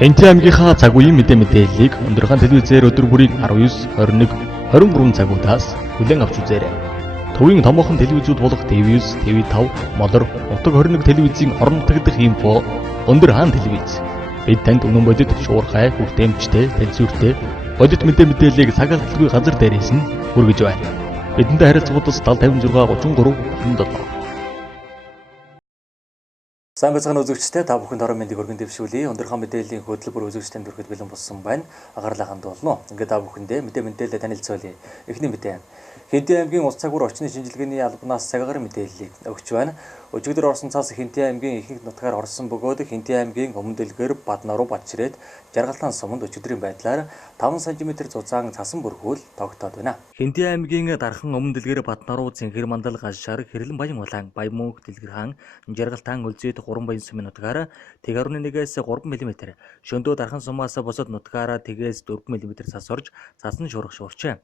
Хэнти аймгийнхаа цаг үеийн мэдээллийг өндөрхөн телевизээр өдөр бүрийн 19, 21, 23 цагуудаас хүлээн авч үзээрэй. Төвийн томоохон телевизүүд болох TV9, TV5, Молор, Нутаг 21 телевизийн орон нутгадх инфо өндөр хаан телевиз. Бид танд үнэн бодит, шуурхай, хүртээмжтэй, тэнцвэртэй бодит мэдээллийг цаг алдалгүй газар дээрээс нь хүргэж байна. Бидэнтэй харилцагуудаас 7056 33 97. Сайн бацхан үзэгчдээ та бүхэнд орон мэндийг өргөн дэвшүүлье. Өндөрхөн мэдээллийн хөтөлбөр үзэгчдэнд хүрэхэд бэлэн болсон байна. Агарлаханд болно. Ингээд та бүхэндээ мэдээлэлээ танилцуулъя. Эхний мэдээ. Хэнти аймгийн улс цагуур орчны шинжилгээний албанаас цагаар мэдээллийг өгч байна. Өчигдөр орсон цаас Хэнти аймгийн ихэнх нутгаар орсон бөгөөд Хэнти аймгийн өмнө дэлгэр Баднаруу Бадчирээд Жаргалтан суманд өчигдрийн байдлаар 5 см зузаан цасан бүрхүүл тогтоод байна. Хэнти аймгийн дархан өмнө дэлгэр Баднаруу Цэнхэр мандал Гашаар Хэрлэн Баян улаан Баямөнх дэлгэр хаан Жаргалтан үлзийд 3 баян сумын нутгаар 1.1-ээс 3 мм, шөндөө дархан сумаас босод нутгаараа 1-ээс 4 мм цас орж цасан шуурх шуурчээ.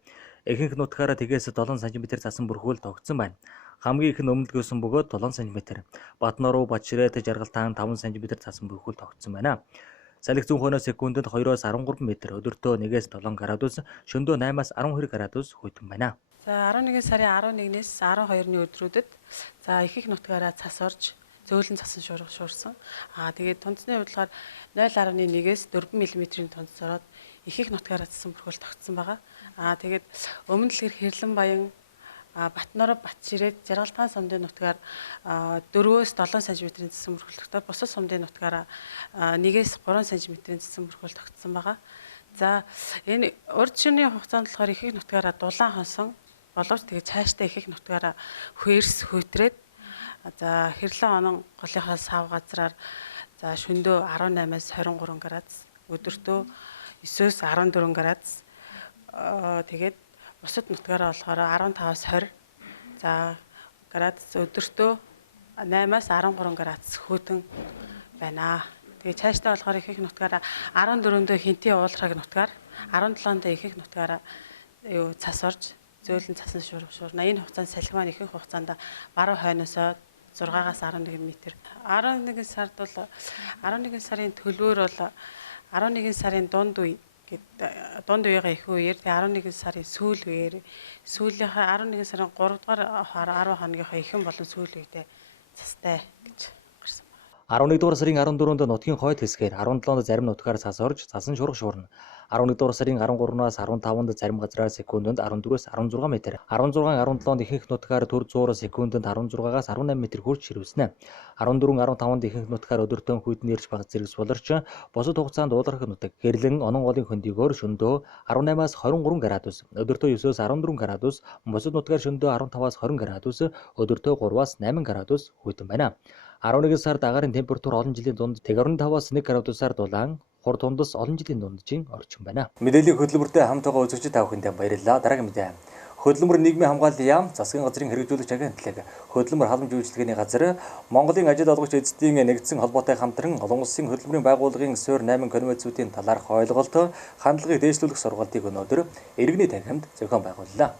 Ихэнх нутгаараа 1-ээс 7 см цасан бүрхүүл тогтсон байна. Хамгийн их нь өмнөд гүйсэн бөгөөд 7 см, Баднаруу Бадчирээд Жаргалтан 5 см цасан бүрхүүл тогтсон байна. Салхи зүүн хойноос секундэд 2-оос 13 м, өдөртөө 1-ээс 7 градус, шөндөө 8-аас 12 градус хүйтэн байна. За 11 сарын 11-ээс 12-ны өдрүүдэд ихэнх нутгаараа цас орж зөөлөн цасан шуурсан. Тэгээд тунцны хувьдлаар 0.1-ээс 4 мм-ийн тунц ороод ихэнх нутгаараа цасан бүрхүүл тогтсон байгаа. Тэгээд өмнө дэлгэр Хэрлэн Баян Батнаруу Бадчирээд Жаргалтан сумдын нутгаар 4-өөс 7 см-ийн цасан бүрхүүл тогтоод бусад сумдын нутгаараа 1-ээс 3 см-ийн цасан бүрхүүл тогтсон байгаа. За энэ урд шөнийн хугацаанд болохоор ихэнх нутгаараа дулаан хонсон боловч тэгээд цаашдаа ихэнх нутгаараа хүйрс хүйтрээд за Хэрлэн онон голынхаа сав газраар за шөндөө 18-аас 23 градус, өдөртөө 9-өөс 14 градус, тэгээд бусад нутгаараа болохоор 15-аас 20 за градус, өдөртөө 8-аас 13 градус хүйтэн байна. Тэгээд цаашдаа болохоор ихэнх нутгаараа 14-ндөө Хэнти уулархаг нутгаар, 17-нд ихэнх нутгаараа цас орж зөөлөн цасан шуурна. Энэ хугацаанд салхи маань ихэнх хугацаанд баруун хойноос 6-аас 11 м. 11 сард бол 11 сарын төлбөр бол 11 сарын дунд үе дунд үеийн их үеэр 11 сарын сүүл үеэр сүүлийнхаа 11 сарын 3 дугаар 10 хоногийнхаа ихэнх болон сүүл үедээ цастай гэж гарсан байна. 11 дугаар сарын 14-нд нутгийн хойд хэсгээр 17-нд зарим нутгаар цас орж цасан шуурх шуурна. 11 дугаар сарын 13-наас 15-нд зарим газраар секундэд 14-өөс 16 м, 16-17-нд ихэнх нутгаар төр зуур секундэд 16-аас 18 м хүрч ширвэснэ. 14-15-нд ихэнх нутгаар өдөртөө хүйтэн ирж баг зэрэгс болорч бусад хугацаанд уулархаг нутаг Хэрлэн онон голын хөндийгөөр шөндөө 18-аас 23 градус, өдөртөө 9-өөс 14 градус, бусад нутгаар шөндөө 15-аас 20 градус, өдөртөө 3-аас 8 градус хүйтэн байна. 11 сард агаарын температур олон жилийн дунд 15-аас 1 градусаар дулаан, хур тундас олон жилийн дунджийн орчин байна. Мэдээллийн хөтөлбөртэй хамт байгаа үзэгчид та бүхэндээ баярлалаа. Дараагийн мэдээ. Хөдөлмөр нийгмийн хамгааллын яам, засгийн газрын хэрэгжүүлэгч агентлаг, хөдөлмөр халамж үйлчилгээний газар, Монголын ажил олгогч эзэдийн нэгдсэн холбоотой хамтран олон улсын хөдөлмөрийн байгууллагын суурь 8 конвенцүүдийн талаарх ойлголт, хандлагыг дээшлүүлэх сургалтыг өнөөдөр иргэний танхимд зохион байгууллаа.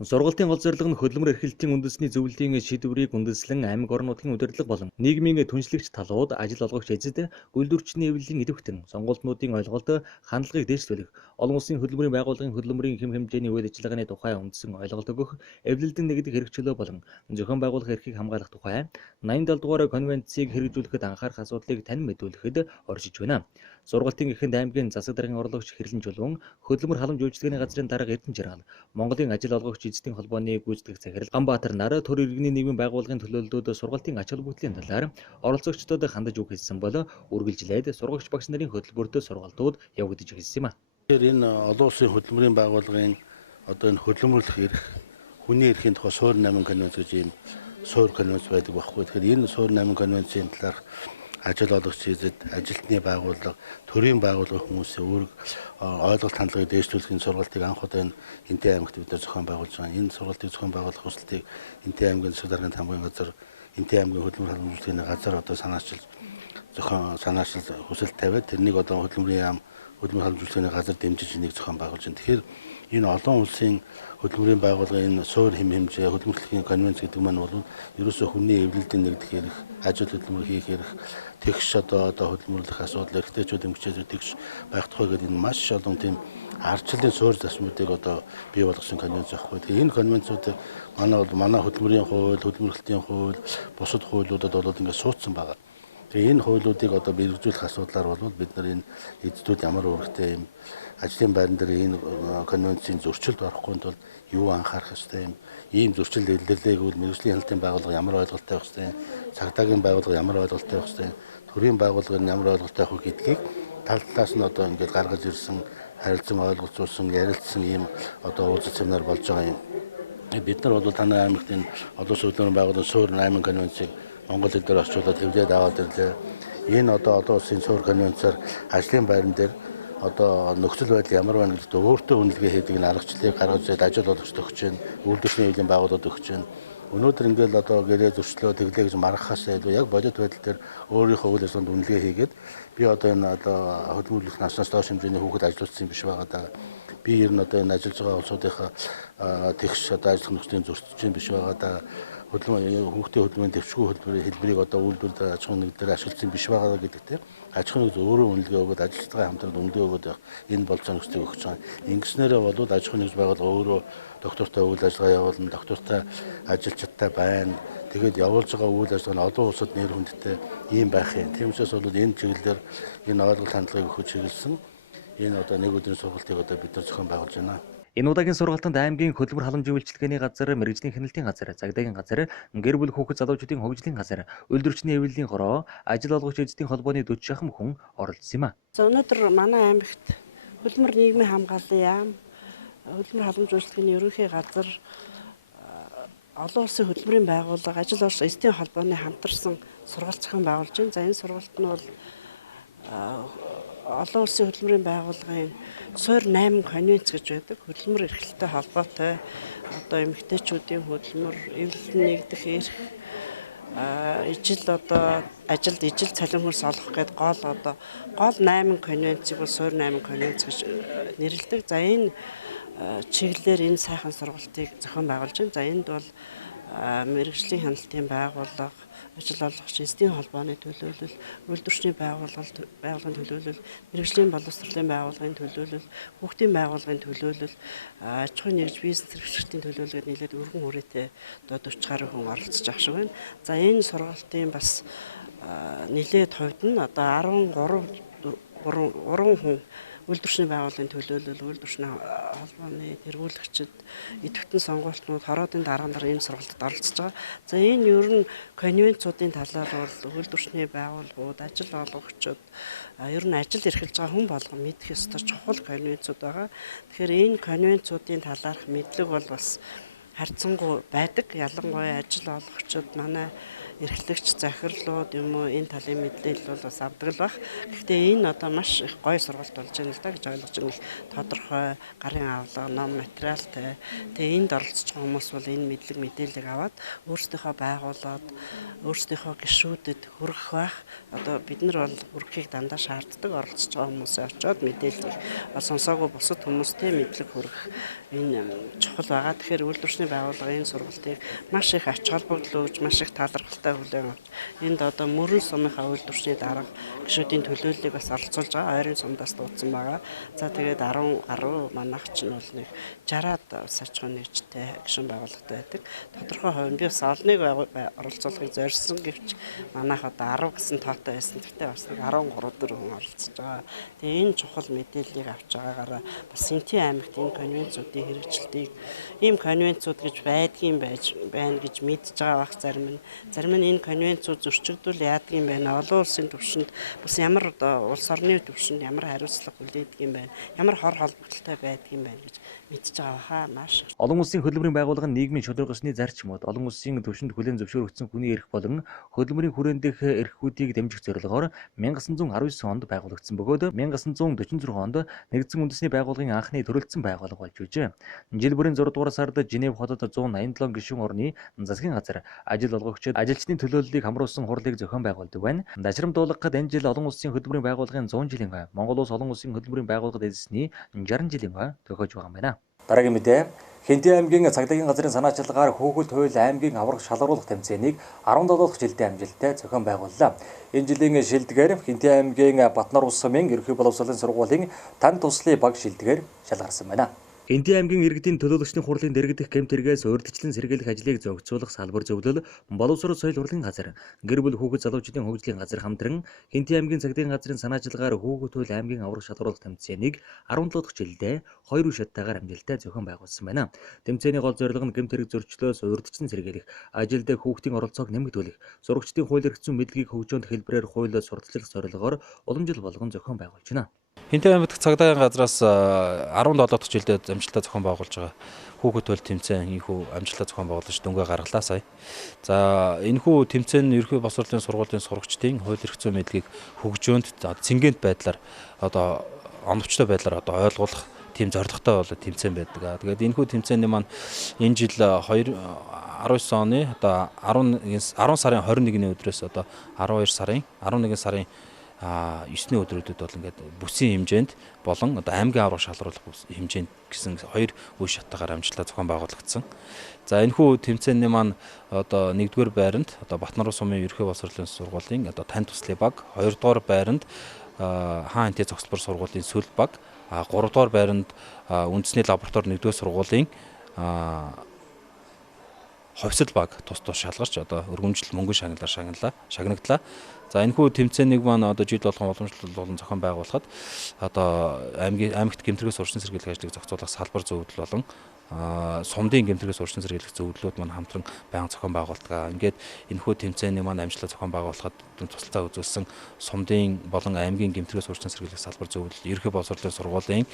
Сургалтын гол зорилго нь хөдөлмөр эрхлэлтийн үндэсний зөвлөлийн шийдвэрийг үндэслэн аймаг орон нутгийн удирдлага болон нийгмийн түншлэгч талууд, ажил олгогч эзэд үйлдвэрчний эвлэлийн идэвхтэн сонголтнуудын ойлголт, хандлагыг дээшлүүлэх, олон улсын хөдөлмөрийн байгууллагын хөдөлмөрийн хэм хэмжээний үйл ажиллагааны тухай үндсэн ойлголт өгөх, эвлэлдэн нэгдэх хэрэгчлөө болон зохион байгуулах эрхийг хамгаалах тухай 87 дугаар конвенцийг хэрэгжүүлэхэд анхаарах асуудлыг тань мэдүүлэхэд оршиж байна. Сургалтын эхэнд аймгийн засаг даргын орлогч Хэрлэн Чулуун, хөдөлмөр халамж үйлчилгээний газрын дарга Эрдэнэ Жаргал, Монголын ажил олгогч эзэдийн холбооны гүйцэтгэгч захирал Ганбаатар нар төр иргэний нийгмийн байгууллагын төлөөллөд сургалтын ач холбогдлын талаар оролцогчдод хандаж үг хэлсэн бол үргэлжлээд сургагч багш нарын хөтөлбөрт сургалтууд явагдаж ирсэн юм а. Тэгэхээр энэ олон улсын хөдөлмөрийн байгууллагын одоо энэ хөдөлмөрлөх эрх, хүний эрхийн тухай суурь 8 конвенц гэж ийм суурь конвенц байдаг байхгүй. Тэгэхээр энэ суурь 8 конвенцийн талаарх ажил олгогч эзэд, ажилтны байгууллага, төрийн байгууллага хүмүүсийн үүрэг ойлголт хандлагыг дээшлүүлэхийн сургалтыг анх удаа энэ Хэнти аймагт бид зохион байгуулж байгаа. Энэ сургалтыг зохион байгуулах хүсэлтийг Хэнти аймгийн засаг даргын тамгын газар, Хэнти аймгийн хөдөлмөр халамж үйлчилгээний газар одоо санаачилж хүсэлт тавиад тэрнийг одоо хөдөлмөрийн яам, хөдөлмөр халамж үйлчилгээний газар дэмжиж энийг зохион байгуулж байна. Тэгэхээр Энэ олон улсын хөдөлмөрийн байгууллагын энэ суур хэм хэмжээ хөдөлмөрлөлийн конвенц гэдэг маань бол ерөөсөө хүний эвлэлдийн нэгдэх эрх, ажил хөдөлмөр хийх эрх, тэгш одоо хөдөлмөрлөх асуудал, эрхтэйчүүд эмгчээчүүд тэгш байх тухай гэдэг энэ маш олон тийм ардчлалын суур зарчмуудыг одоо бий болгосон конвенц авахгүй. Тэгээ энэ конвенцуудыг манай хөдөлмөрийн хууль, хөдөлмөрлөлтийн хууль, бусад хуулиудад бол ингээд суудсан байгаа. Тэгээ энэ хуулиудыг одоо бэрхжүүлэх асуудлаар бол бид нар энэ эзэдүүд ямар үүрэгтэй юм ажлын байран дээр энэ конвенцийн зөрчилд орохгүй тул юу анхаарах ёстой юм. Ийм зөрчил илэрлээ гэвэл мэргэжлийн хяналтын байгууллага ямар ойлголттой байх ёстой юм. Цагдаагийн байгууллага ямар ойлголттой байх ёстой юм. Төрийн байгууллага ямар ойлголттой байх вэ гэдгийг тал талаас нь одоо ингээд гаргаж ирсэн харилцан ойлголцуулсан ярилцсан ийм одоо уулзалт семинар болж байгаа юм. Бид нар бол танай аймагт энэ олон улсын хөдөлмөрийн байгууллагын суур 8 конвенцийг Монгол хэл дээр орчуулад хэвлээд аваад ирлээ. Энэ одоо олон улсын суур конвенцаар ажлын байран дээр одоо нөхцөл байдал ямар байна гэдэгт өөртөө үнэлгээ хийдэг энэ аргачлалыг гаргаж ирээд ажил олгогчд өгч байна. Үйлдвэрчний хэвлэлийн байгууллагууд өгч байна. Өнөөдөр ингээл одоо гэрээ зөрчлөө тэглээ гэж маргахаас илүү яг бодит байдал дээр өөрийнхөө үйл ажиллагаанд үнэлгээ хийгээд би одоо энэ одоо хөдөлмөрлөх наснаас доош хэмжээний хүүхэд ажилуулсан биш байгаа даа. Би ер нь одоо энэ ажиллаж байгаа улсуудынхаа тэгш одоо ажиллах нөхцөлийн зөрчиж биш байгаа даа. Хүүхдийн хөдөлмөрийн төвчгүй хөдөлмөрийн хэлбэрийг одоо үйлдвэр аж ахуйн нэгдээр ашигласан биш байгаа гэдэгтэй аж ахуйн нэгд өөрөө үнэлгээ өгөөд ажилтнаа хамтран үнэлгээ өгөөд энэ болцоо нөхцөлийг өгч байгаа. Ингэснээрээ бол аж ахуйн нэгж байгууллага өөрөө доктортой үйл ажиллагаа явуулна, доктортой ажилчдтай байна. Тэгээд явуулж байгаа үйл ажиллагаа нь олон улсад нэр хүндтэй ийм байх юм. Тийм учраас бол энэ чиглэлээр энэ ойлголт хандлагыг өгөх чиглэлсэн энэ одоо нэг өдрийн сургалтыг одоо бид нар зохион байгуулж байна. Энэ удаагийн сургалтанд аймгийн хөдөлмөр халамжийн үйлчилгээний газар, мэргэжлийн хяналтын газар, цагдаагийн газар, гэр бүл хүүхэд залуучуудын хөгжлийн газар, үйлдвэрчний эвлэлийн хороо, ажил олгогч эзэдийн холбооны 40 шахам хүн оролцсон юм а. За өнөөдөр манай аймагт хөдөлмөр нийгмийн хамгааллын яам, хөдөлмөр халамж үйлчилгээний ерөнхий газар, олон улсын хөдөлмөрийн байгууллага, ажил олгогч эзэдийн холбооны хамтарсан сургалт зохион байгуулж байна. За энэ сургалт нь бол олон улсын хөдөлмөрийн байгууллагын суур 8 конвенц гэж байдаг. Хөдөлмөр эрхлэлтэй холбоотой одоо эмэгтэйчүүдийн хөдөлмөр, эвлэл нэгдэх эрх, ижил одоо ажилд ижил цалин хөрс олох гэдэг гол 8 конвенцийг бол суур 8 конвенц гэж нэрлэдэг. За энэ чиглэлээр энэ сайхан сургалтыг зохион байгуулж байна. За энд бол мэргэжлийн хяналтын байгууллага, ажил олгогч эзэдийн холбооны төлөөлөл, үйлдвэрчний байгууллагын төлөөлөл, мэргэжлийн боловсролын байгууллагын төлөөлөл, хүүхдийн байгууллагын төлөөлөл, аж ахуйн нэгж бизнес эрхлэгчдийн төлөөлөлөд нийлээд өргөн хүрээтэй одоо 40 гаруй хүн оролцож байгаа шиг байна. За энэ сургалтын бас нэлээд хувьд нь одоо 13 хүн үйлдвэрчний байгууллагын төлөөлөл, үйлдвэрчний холбооны тэргүүлэгчид, идэвхтэн сонгуультнууд, хороодын дарга нар энэ сургалтад оролцож байгаа. За энэ ер нь конвенцуудын талаар бол үйлдвэрчний байгууллагууд, ажил олгогчид, ер нь ажил эрхэлж байгаа хүн болгон мэдэх ёстой чухал конвенцууд байгаа. Тэгэхээр энэ конвенцуудын талаарх мэдлэг бол бас харьцангуй байдаг. Ялангуяа ажил олгогчид манай эрхлэгч захирлууд юм уу энэ талын мэдээлэл бол бас авдаг л баг. Гэхдээ энэ одоо маш их гоё сургалт болж байна л да гэж ойлгож байна. Тодорхой гарын авлага, ном материалтай. Тэгээ энд оролцож байгаа хүмүүс бол энэ мэдлэг мэдээллийг аваад өөрсдийнхөө байгууллагад, өөрсдийнхөө гишүүдэд хүргэх байх. Одоо бид нар бол хүргэхийг дандаа шаарддаг. Оролцож байгаа хүмүүсээ очиод мэдээллийг сонсоогүй бусад хүмүүстэй мэдлэг хүргэх энэ чухал байгаа. Тэгэхээр үйлдвэрчний байгууллагын энэ сургалтыг маш их ач холбогдол өгж, маш их талархалтай хүлээн авч энд одоо мөрөн сумынхаа үйлдвэрчний дарга гишүүдийн төлөөллийг бас оролцуулж байгаа. Ойрын сумдаас дуудсан байгаа. За тэгээд 10 гаруй манайч нь бол нэг 60-аад ус аж ахуйн нэгжтэй гишүүн байгууллагатай байдаг. Тодорхой хувь нь би бас олныг оролцуулахыг зорьсон гэвч манайх одоо 10 гэсэн тоотой байсан. Тэгтээ бас нэг 13 хүн оролцож байгаа. Тэгээ энэ чухал мэдээллийг авч байгаагаараа бас Сэнтийн аймагт энэ конвенцуудын хэрэгжилтийг ийм конвенцууд гэж байна гэж мэдж байгаа бах зарим нь энэ конвенцууд зөрчигдүүл яадаг юм байна. Олон улсын түвшинд бас ямар одоо улс орны түвшинд ямар хариуцлага хүлээдэг юм байна. Ямар хор холбогдолтой байдаг юм байна гэж мэдж байгаа хаа маш. Олон улсын хөдөлмөрийн байгууллага нь нийгмийн шударгасны зарчмууд, олон улсын түвшинд хүлээн зөвшөөрөгдсөн хүний эрх болон хөдөлмөрийн хүрээнд дэх эрхүүдийг дэмжих зорилгоор 1919 онд байгуулагдсан бөгөөд 1946 онд нэгдсэн үндэсний байгууллагын анхны төрөлдсөн байгууллага болж үжээ. Жил бүрийн 6 дугаар сард Женев хотод 187 гишүүн орны засгийн газар ажил олгогчид ажилчдын төлөөллийг хамруулсан хурлыг зохион байгуулдаг байна. Дашрамдуулахад энэ жил олон улсын хөдөлмөрийн байгууллагын 100 жилийн Монгол улс олон улсын хөдөлмөрийн байгууллагад эзэсний 60 жилийн төгөөж байгаа юм байна. Дараагийн мэдээ Хинтээ аймгийн цагдаагийн газрын санаачилгаар хүүхэд хууль аймгийн аврах шалгаруулах тэмцээнийг 17 дахь жилдээ амжилттай зохион байгууллаа. Энэ жилийн шилдгээр Хинтээ аймгийн Батнар ус сумын ерөнхий боловсролын сургуулийн тань туслын баг шилдгээр шалгарсан байна. Хинтээ аймгийн иргэдийн төлөөлөгчдийн хурлын дэргэдэх гэмтэргээс урьдчилан сэргийлэх ажлыг зохицуулах салбар зөвлөл боловсрол соёл урлагийн газар, гэр бүл хүүхэд залуучдын хөгжлийн газар хамтран Хинтээ аймгийн цагдаагийн газрын санаачилгаар хүүхэд хууль аймгийн аврах шалгаруулах тэмцээнийг 17 дахь жилдээ 2 шаттайгаар амжилттай зохион байгуулсан байна. Тэмцээний гол зорилго нь гэмтэрэг зөрчлөөс урьдчилан сэргийлэх, ажилд хүүхдийн оролцоог нэмэгдүүлэх, сурагчдын хууль эрх зүйн мэдлэгийг хөгжөөнд хэлбэрээр хуулиа сурталчлах зорилгоор уламжил болгон зохион байгуулж байна. Хинтээ аймгийн цагдаагийн газраас 17 дахь жилдээ амжилттай зохион байгуулж байгаа хүүхэд хууль тэмцээн ийхүү амжилттай зохион байгуулж дөнгөө гаргалаа сая. За энэхүү тэмцээн нь ерөнхий боловсролын сургуулийн сурагчдын хууль эрх зүйн мэдлэгийг хөгжөөнд цэнгэнт байдлаар одоо оновчтой байдлаар одоо ойлгуулах тийм зорилготой бол тэмцээн байдаг. Тэгээд энэхүү тэмцээний маань энэ жил 19 оны одоо 10 сарын 21-ний өдрөөс одоо 11 сарын 9-ний өдрүүдэд бол ингээд бүсийн хэмжээнд болон одоо аймгийн аврах шалгаруулах хэмжээнд гэсэн 2 үе шаттайгаар амжилттай зохион байгуулагдсан. За энэхүү тэмцээний маань одоо 1-р байранд одоо Батнар ус сумын ерөнхий боловсролын сургуулийн одоо тань туслын баг, 2-р байранд хаан хинтээ цогцлбор сургуулийн сүл баг, 3-р байранд үндэсний лаборатори 1-р сургуулийн ховсол баг тус шалгарч одоо өргөмжлөл мөнгөн шагнаглаа. За энэхүү тэмцээнийг маань одоо жил болгон уламжлалт болон зохион байгуулахад одоо аймагт гэмтэргээс урьдчилан сэргийлэх ажлыг зохицуулах салбар зөвлөл болон сумдын гэмтэргээс урьдчилан сэргийлэх зөвлөлүүд маань хамтран байнга зохион байгуулдаг. Ингээд энэхүү тэмцээний маань амжилттай зохион байгуулахад тусалцаа үзүүлсэн сумдын болон аймгийн гэмтэргээс урьдчилан сэргийлэх салбар зөвлөл ерөнхий боловсролын сургуулийн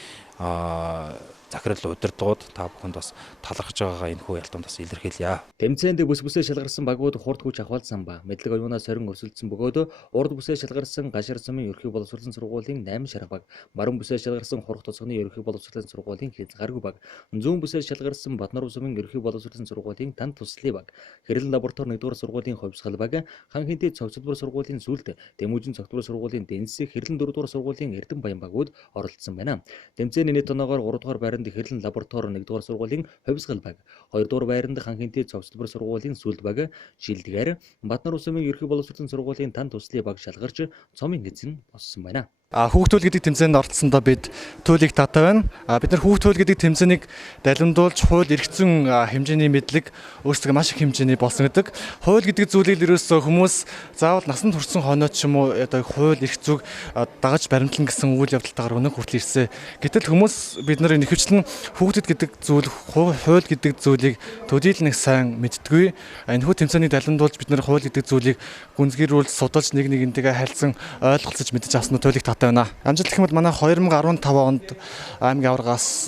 захирал удирдлагууд та бүхэнд бас талархаж байгаагаа энэхүү ялтанд бас илэрхийлье. Тэмцээнд бүс бүсээ шалгарсан багууд хурд хүч ахвалсан ба мэдлэг оюунаас сорин өрсөлдсөн бөгөөд урд бүсээ шалгарсан гашар сумын ерөнхий боловсролын сургуулийн 8 шарга баг, баруун бүсээ шалгарсан хурх тоцгоны ерөнхий боловсролын сургуулийн хязгааргүй баг, зүүн бүсээ шалгарсан Батнар ус сумын ерөнхий боловсролын сургуулийн тань туслын баг, хэрлэн лаборатори 1-р сургуулийн ховсгал баг, хан хинтээ цогцлбор сургуулийн сүлд, Тэмүүжин цогцлбор сургуулийн дэнс, хэрлэн 4-р сургуулийн Эрдэнэбаян багууд оролцсон байна. Тэмцээний нийт тоноогоор 3-р байранд хэрлэн лаборатори 1-р сургуулийн ховсгал баг, 2-р байранд хан хинтээ цогцлбор сургуулийн сүлд баг, шилдгээр Батнар ус сумын ерөнхий боловсролын сургуулийн тань туслын баг шалгарч цомын эзэн болсон байна. Хүүхэд хууль гэдэг тэмцээнд оролцсондоо бид туйлыг татаа байна. Бид нар хүүхэд хууль гэдэг тэмцээнийг далимдуулж хууль эрх зүйн хэмжээний мэдлэг өөрсдөө маш их хэмжээний болсон гэдэг. Хууль гэдэг зүйлийг ерөөсөө хүмүүс заавал насанд хүрсэн хойноо ч юм уу одоо хууль эрх зүйг дагаж баримтлан гэсэн үйл явдалтайгаар өнөө хүртэл ирсэн. Гэтэл хүмүүс бид нар нэхвчлэн хүүхдэд гэдэг зүйл хууль гэдэг зүйлийг төдийлнэх сайн мэддэггүй. Энэхүү тэмцээнийг далимдуулж бид нар хууль гэдэг зүйлийг гүнзгийрүүлж судалж нэг нэгнтэйгээ харилцан ойлголцож мэдэж авсан туйлыг байна. Амжилт гэх юм бол манай 2015 онд аймгийн аврагаас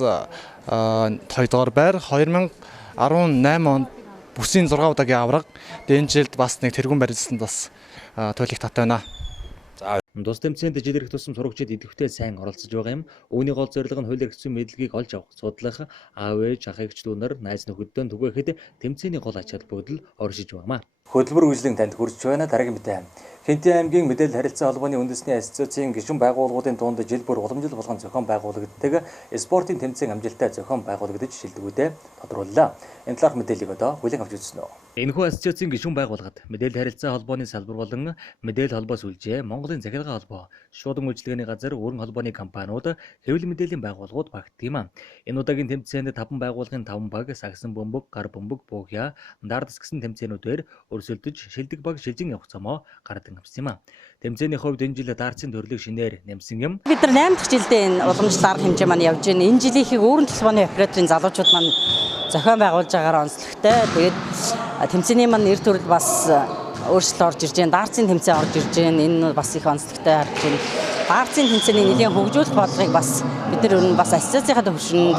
2-р байр, 2018 онд бүсийн 6 удаагийн авраг, энэ жилд бас нэг тэргүүн барилсанд бас туйлыг татаа байна. Тус тэмцээнд жил ирэх тусам сурагчид идэвхтэй сайн оролцож байгаа юм. Үүний гол зорилго нь хууль эрх зүйн мэдлэгийг олж авах, судлах, аав ээж, ах эгч дүүнэр, найз нөхөддөө түгээхэд тэмцээний гол ач холбогдол оршиж байгаамаа. Хөтөлбөр үйлчлэн танд хүрч байна. Дараагийн мэдээ. Хинтээ аймгийн мэдээлэл харилцаа холбооны үндэсний ассоциацийн гишүүн байгууллагуудын дунд жил бүр уламжил болгон зохион байгуулагддаг спортын тэмцээн амжилттай зохион байгуулагдаж шилдэгүүдээ тодрууллаа. Энэ талаарх мэдээллийг одоо хүлээн авч үзнэ. Энэхүү ассоциацийн гишүүн байгууллагад мэдээлэл харилцаа холбооны салбар болон мэдээлэл холбоо сүлжээ, Монголын захиргаа холбоо, шуудан үйлчилгээний газар, өргөн холбооны компаниуд, хэвлэл мэдээллийн байгууллагууд багтдаг юм. Энэ удаагийн тэмцээнд 5 байгууллагын 5 баг, сагсан бөмбөг, гар бөмбөг, буухя, дардас гэсэн тэмцээнүүдээр өрсөлдөж шилдэг баг шилжин явах цомоо гардан авсан юм. Тэмцээний хувьд энэ жил даарцын төрлийг шинээр нэмсэн юм. Бид нар 8 дахь жилдээ энэ уламжлал арга хэмжээ маань явж байна. Энэ жилийнхийг өөрийн толгойн операторын залуучууд маань зохион байгуулж байгаагаар онцлогтой. Тэгээд тэмцээний маань нэр төрөл бас өөрчлөлт орж ирж байна. Даарцын тэмцээн орж ирж байна. Энэ бас их онцлогтой харагдаж байна. Даарцын тэмцээний нэлийн хөгжүүлэх бодлогыг бас бид нар өрн бас ассоциацийнхаа төвшөнд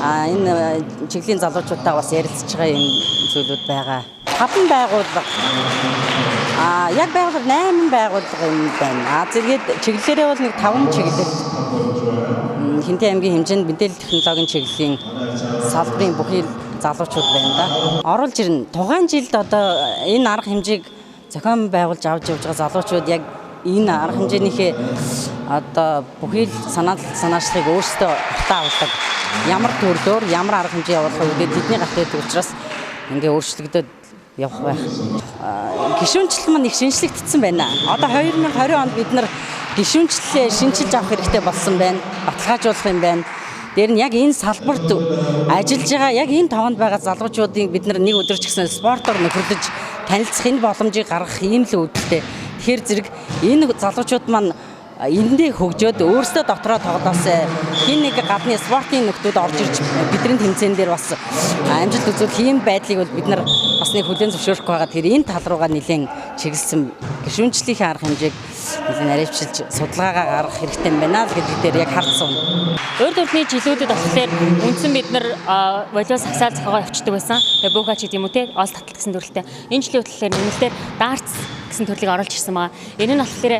энэ чиглэлийн залуучуудтай бас ярилцж байгаа юм зүйлүүд байгаа. 5 байгууллага яг байгууллага 8 байгууллага юм байна. Зэрэгэд чиглэлээрээ бол нэг 5 чиглэл. Хинтээ аймгийн хэмжээнд мэдээлэл технологийн чиглэлийн салбарын бүхий залуучууд байна да. Оруулж ирнэ. Тухайн жилд одоо энэ арга хэмжээг зохион байгуулж авч явж байгаа залуучууд яг энэ арга хэмжээнийхээ одоо бүхий санаачлалыг өөрсдөө хатаа авалдаг. ямар төрлөөр ямар арга хэмжээ явуулах вэ гэдэг бидний гарт байдаг учраас ингээ өөрчлөгдөд явах байх. Гишүүнчлэл маань их шинжлэгдсэн байна. Одоо 2020 онд бид нар гишүүнчлэлээ шинжилж авах хэрэгтэй болсон байна. Баталгаажуулах юм байна. Дээр нь яг энэ салбарт ажиллаж байгаа яг энэ тоонд байгаа залуучуудыг бид нар нэг өдөр ч гэсэн спортоор нөхөрлөж танилцах энэ боломжийг гаргах ийм л үүдэлтэй. Тэгэхээр зэрэг энэ залуучууд маань эндээ хөгжөөд өөрсдөө дотроо тоглоосоо хин нэг гадны спортын нөхдүүд орж ирж бидний тэмцээн дээр бас амжилт үзүүлэх ийм байдлыг бол бид нар бас нэг хүлээн зөвшөөрөх байгаа. Тэгэхээр энэ тал руугаа нэлээд чиглэсэн гишүүнчлэлийн арга хэмжээг нэлээд наривчилж судалгаагаа гаргах хэрэгтэй юм байна л гэдэг дээр яг хардсан. Урд урдны жилүүдэд болохоор үндсэн бид нар волейбол сагсаал зохиогоо явчихдаг байсан. Тэгээ буухач гэдэг юм уу те оос татал гэсэн төрөлтэй. Энэ жилийн хөтөлбөр нэмэлтээр дартс гэсэн төрлийг оруулж ирсэн байгаа. Энэ нь болохоор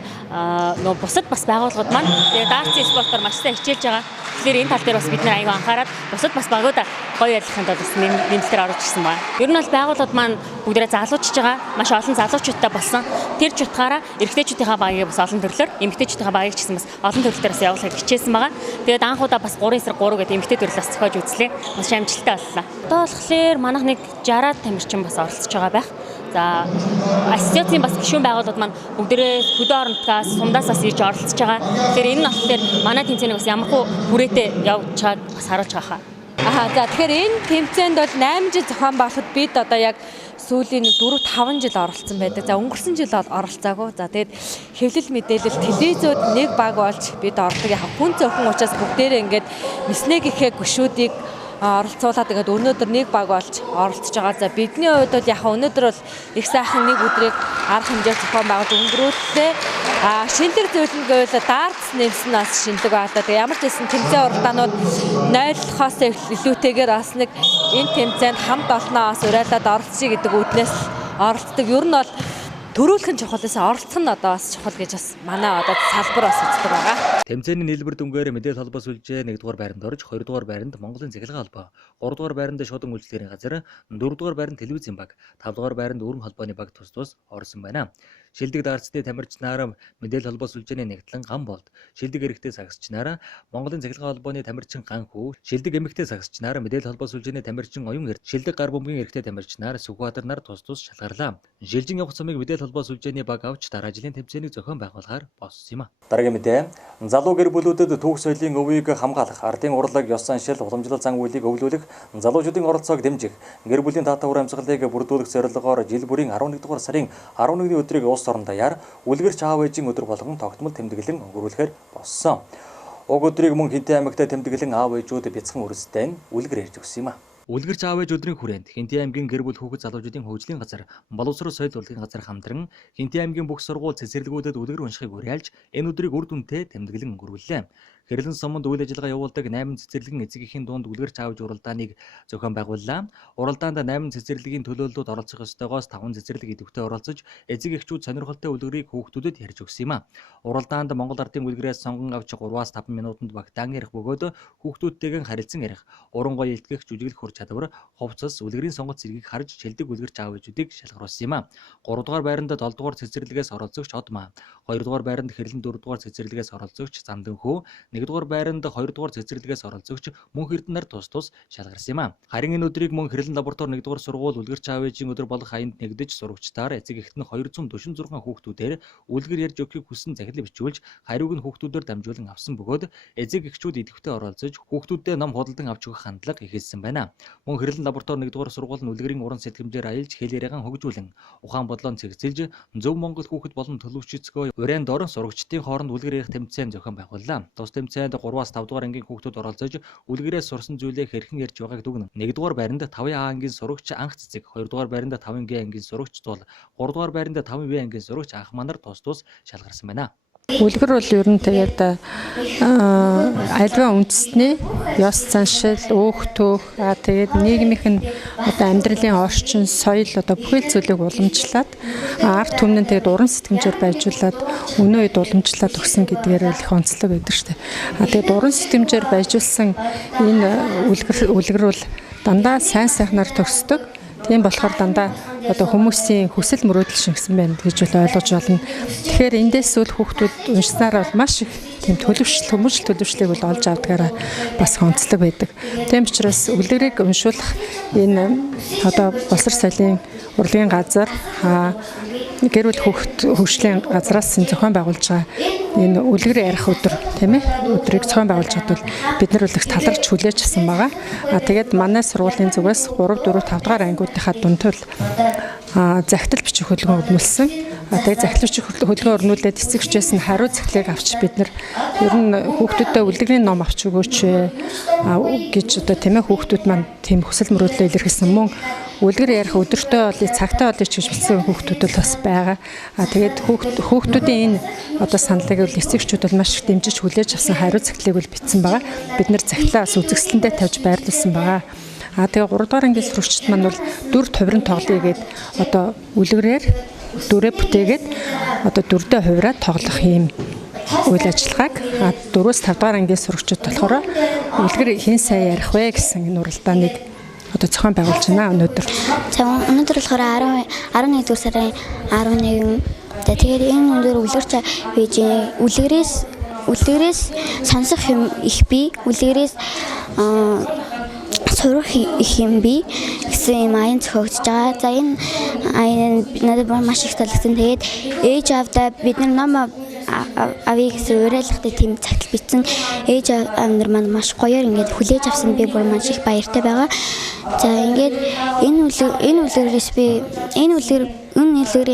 нөө бусад бас байгууллагууд маань тэгээ дартсын спортоор маш сайн хичээлж байгаа. Тэгэхээр энэ тал дээр бас бид нар аягүй анхаарал бусад бас багуудаа гоё ярилцахын тулд бас нэмэлтээр оруулж ирсэн байна. Ер нь бол байгууллагууд маань бүгдээрээ залуучж байгаа. Маш олон залуучуудтай болсон. Тэр ч утгаараа эрэгтэйчүүдийнхээ багийг бас олон төрлөөр, эмэгтэйчүүдийнхээ багийг ч гэсэн бас олон төрлөөр бас явуулахыг хичээсэн байгаа. Тэгээд анхудаа бас 3 эсрэг 3 гэдэг эмэгтэй төрлөөс зохиож үзлээ. Маш амжилттай боллоо. Одоо болохоор манайх нэг 60-аад тамирчин бас оролцож байгаа байх. За ассоциацийн бас гишүүн байгууллагууд маань бүгдээрээ хөдөө оронтгоос сумдаасаас ирж оролцож байгаа. Тэгэхээр энэ нь болохоор манай тэмцээнийг бас ямархуу хүрээтэй явж байгааг бас харуулж байгаа хаа. За тэгэхээр энэ тэмцээнд бол 8 жил зохион байгуулахад бид одоо яг сүүлийн 4-5 жил оролцсон байдаг. За өнгөрсөн жил оролцоогүй. За тэгээд хэвлэл мэдээлэл телевизүүд нэг баг болж бид ордог. Яг хүн зөвхөн учраас бүгдээрээ ингээд Медee гүшүүдийг оролцуулаад тэгээд өнөөдөр нэг баг болж оролцож байгаа. За бидний хувьд бол яг өнөөдөр бол их сайхан нэг өдрийг арга хэмжээ зохион байгуулж өнгөрүүллээ. Шинэлэг зөвлөнгөөл дартс нэмсэн бас шинэлэг байна. Тэгээд ямар ч байсан тэмцээн уралдаанууд 0-оос илүүтэйгээр бас нэг энэ тэмцээнд хамт олноос урайлаад оролцъё гэдэг үднээс оролцдог. Ер нь бол төрүүлэх нь чухалээс оролцох нь одоо бас чухал гэж бас манай одоо салбар бас үздэг байгаа. Тэмцээний нийлбэр дүнгээр Медee холбоо сүлжээ 1-р байранд орж 2-р байранд Монголын цахилгаан холбоо, 3-р байранд шудан үйлчлэгийн газар, 4-р байранд телевизийн баг, 5-р байранд өргөн холбооны баг тус орсон байна. Шилдэг дартсны тамирчнаар Медee холбоо сүлжээний нэгтлэн ган болд, шилдэг эрэгтэй сагсчнаар Монголын цахилгаан холбооны тамирчин ган хүү, шилдэг эмэгтэй сагсчнаар Медee холбоо сүлжээний тамирчин оюн эрд, шилдэг гар бөмбөгийн эрэгтэй тамирчнаар Сүхбаатар нар тус шалгарлаа. Шилжин явах цомыг Медee холбоо сүлжээний баг авч дараа жилийн тэмцээнийг зохион байгуулахаар болсон юм а. Дараагийн мэдээ. Залуу гэр бүлүүдэд түүх соёлын өвийг хамгаалах, ардын урлаг, ёс заншил, уламжлал зан үйлийг өвлүүлэх, залуучуудын оролцоог дэмжих, гэр бүлийн татвар амьсгалыг бүрдүүлэх зорилгоор жил бүрийн 11 дугаар сарын 11-ний өдрийг улс орон даяар үлгэрч аав ээжийн өдөр болгон тогтмол тэмдэглэн өнгөрүүлэхээр болсон. Уг өдрийг мөн Хинтээ аймагт тэмдэглэн аав ээжүүд бяцхан үрстэй үлгэр ярьж өгсөн юм а. Үлгэрч аав ээж өдрийн хүрээнд Хинтээ аймгийн гэр бүл хүүхэд залуучуудын хөгжлийн газар, боловсрол соёл урлагийн газар хамтран Хинтээ аймгийн бүх сургууль цэцэрлэгүүдэд үлгэр уншихыг уриалж энэ өдрийг үр дүнтэй тэмдэглэн өнгөрүүллээ. Хэрлэн суманд үйл ажиллагаа явуулдаг 8 цэцэрлэгэн эцэг эхийн дунд үлгэрч аавж уралдааныг зохион байгууллаа. Уралдаанд 8 цэцэрлэгийн төлөөллөд оролцох ёстойгоос 5 цэцэрлэг идэвхтэй оролцож эцэг эхчүүд сонирхолтой үлгэрийг хүүхдүүдэд ярьж өгсөн юм а. Уралдаанд Монгол ардын үлгэрээс сонгон авч 3-5 минутанд багтаан ярих бөгөөд хүүхдүүдтэйгэн харилцан ярих, уран гоё илтгэх, жүжиглэх хур чадвар, хувцас, үлгэрийн сонгоц зэргийг харж шилдэг үлгэрч аав ээжүүдийг шалгаруулсан юм а. 3 дугаар байранд 7 дугаар цэцэрлэгээс оролцогч Одмаа, 2 дугаар байранд Хэрлэн 4 дугаар цэцэрлэгээс оролцогч Замдэнхүү, 1-р байранд 2-р цэцэрлэгээс оролцогч Мөнх Эрдэнэ нар тус шалгарсан юм а. Харин энэ өдрийг мөн Хэрлэн лаборатори 1-р сургууль үлгэрч аав ээжийн өдөр болох аянд нэгдэж сурагчдаар эцэг эхт нь 246 хүүхдүүдээр үлгэр ярьж өгөхийг хүссэн захидлыг бичүүлж хариуг нь хүүхдүүдээр дамжуулан авсан бөгөөд эцэг эхчүүд идэвхтэй оролцож хүүхдүүддээ ном худалдан авч өгөх хандлага ихэлсэн байна. Мөн Хэрлэн лаборатори 1-р сургууль нь үлгэрийн уран сэтгэмжээр аялж хэл яриагаан хөгжүүлэн ухаан бодлоон цэгцэлж зөв Монгол хүүхэд болон төлөвчцгөө уран дорн сурагчдын хооронд үлгэр ярих тэмцээн зохион байгууллаа. Тус тэмцээнд 3-5 дугаар ангийн хүүхдүүд оролцож үлгэрээс сурсан зүйлээ хэрхэн ярьж байгааг дүгнэн. 1-р байранд 5А ангийн сурагч Анх Цэцэг, 2-р байранд 5Г ангийн сурагч Зул, 3-р байранд 5В ангийн сурагч Анх Манар тус шалгарсан байна. Үлгэр бол ер нь тэгээд альва үндэсний ёс заншил, өөх төөх, тэгээд нийгмийнх нь одоо амьдралын орчин, соёл одоо бүхэл зүйлийг уламжлаад ард түмэн тэгээд уран сэтгэмжээр байжуулаад өнөө үед уламжлаад өгсөн гэдгээр л их онцлог байдаг шүү дээ. Тэгээд уран сэтгэмжээр байжуулсан энэ үлгэр бол дандаа сайн сайхнаар төгсдөг. Тийм болохоор дандаа одоо хүмүүсийн хүсэл мөрөөдөл шингэсэн байна гэж ойлгож байна. Тэгэхээр эндээс үл хүүхдүүд уншсанаар бол маш их тийм төлөвшөл төлөвшлийг бол олж авдагаараа бас онцлог байдаг. Тийм учраас үлгэрийг уншуулах энэ одоо боловсрол соёлын урлагийн газар гэр бүл хөгжлийн газраас зохион байгуулж байгаа энэ үлгэр ярих өдөр тийм ээ өдрийг зохион байгуулж байгаа бол бид нар бол их талархж хүлээж авсан байгаа. Тэгээд манай сургуулийн зүгээс 3, 4, 5 дугаар ангиудынхаа дундтал захидал бичих хөдөлгөөн өрнүүлсэн. Тэгээд захидал бичих хөдөлгөөн өрнүүлээд эцэг эхчээс нь хариу захидлыг авч бид нар ер нь хүүхдүүдэд үлгэрийн ном авч өгөөч гэж одоо тийм ээ хүүхдүүд маань тийм хүсэл мөрөөдлөө илэрхийлсэн мөн үлгэр ярих өдөртөө бол цагтаа бол гэж бичсэн хүүхдүүд бол бас байгаа. Тэгээд хүүхдүүдийн энэ одоо саналыг бол эцэг эхчүүд бол маш их дэмжиж хүлээж авсан хариу захидлыг бол бичсэн байгаа. Бид нар захидлаа бас үзэсгэлэнтэй тавьж байрлуулсан байгаа. Тэгээ 3 дугаар ангийн сурагчид маань бол 4 хувирын тоглоё гээд одоо үлгэрээр дүрээ бүтээгээд одоо 4-д хувираад тоглох юм үйл ажиллагааг 4-5 дугаар ангийн сурагчид болохоор үлгэр хэн сайн ярих вэ гэсэн энэ уралдааныг одоо зохион байгуулж байна өнөөдөр. За өнөөдөр болохоор 11 дугаар сарын 11. Тэгээд энэ өнөөдөр үлгэрч бийж үлгэрээс сонсох юм их бий. Үлгэрээс сурах их юм бий гэсэн юм аян зохиогдож байгаа. За энэ аян надад маш их таалагдсан. Тэгээд ээж аавдаа бид нар ном авъя гэсэн уриалгатай тийм цагтл бичсэн. Ээж аав нар маань маш гоёор ингээд хүлээж авсан би бүр маш их баяртай байгаа. За ингээд энэ үлгэрийн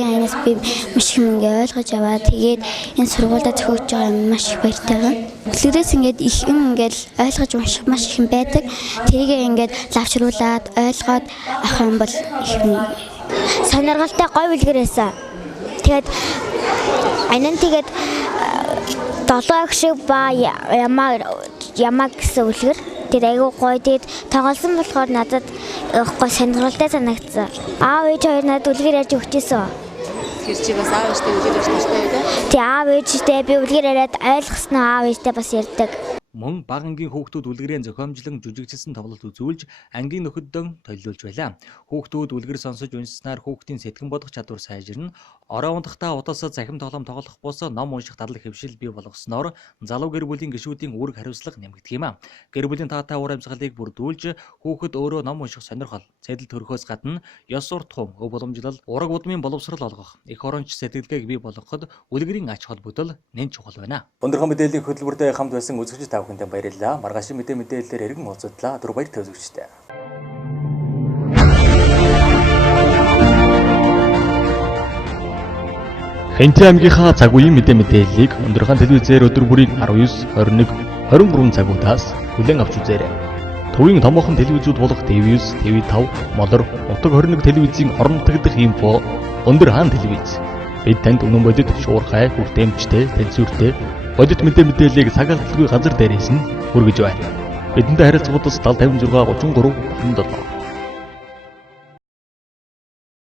аянаас би маш их ингээ ойлгож аваа. Тэгээд энэ сургуультай зохиогдож байгаа юм маш их баяртай байна. Үлгэрээс ингээд их юм ингээд ойлгож унших маш их юм байдаг. Тэрийг ингээд лавчруулад ойлгоод авах юм бол их сонирхолтой гоё үлгэрээс. Тэгээд анан тэгээд 7 шиг ба ямаа гэсэн үлгэр. Тэр айгуу гоё. Тэгээд тоглосон болохоор надад гоё сонирхолтой санагдсан. Аав ээж хоёр надад үлгэр ярьж өгчээсэн. Тэр чи бас аав ээжтэй үлгэр ярьж таартай байдаг. Тий аав ээжтэй би үлгэр яриад ойлгосноо аав ээжтэй бас ярьдаг. Мөн бага ангийн хүүхдүүд үлгэрийн зохиомжлон жүжигчилсэн тоглолт үзүүлж ангийн нөхөддөн төлөвлөж байлаа. Хүүхдүүд үлгэр сонсож уншсанаар хүүхдийн сэтгэн бодох чадвар сайжирна. Орой унтахтаа удаасаа захим тоглоом тоглох бус ном унших дадал хэвшил бий болгосноор залуу гэр бүлийн гишүүдийн үүрэг хариуцлага нэмэгдэх юм а. Гэр бүлийн таатай ур амьсгалыг бүрдүүлж хүүхэд өөрөө ном унших сонирхол, цэдэл төрөхөөс гадна ёс суртахуун, өв боломжлол, ураг удмын боловсрал олгох, их оронч сэтгэлгээг бий болгоход үлгэрийн ач холбогдол нэн чухал байна. Өнөөдрийн мэдээллийн хөтөлбөртэй хамт байсан үзэгч та бүхэнд баярлалаа. Маргааш мэдээлэлээр эргэн уулзтлаа. Түр баяр төвзөгчтэй. Хэнтэй аймгийнхаа цаг үеийн мэдээллийг өнөөдрийн телевизээр өдөр бүрийн 19, 21, 23 цагуудаас хүлээн авч үзээрэй. Төвийн томоохон телевизүүд болох TV9, TV5, Модор, Утаг 21 телевизийн орон нутгадх инфо өндөр хаан телевиз. Бид танд үнэн бодит, шуурхай, хүртээмжтэй, тэнцвэртэй бодит мэдээллийг цагаатлагүй газар дээрээс нь хүргэж байна. Бидэнтэй харилцагуудаас 7056 33 37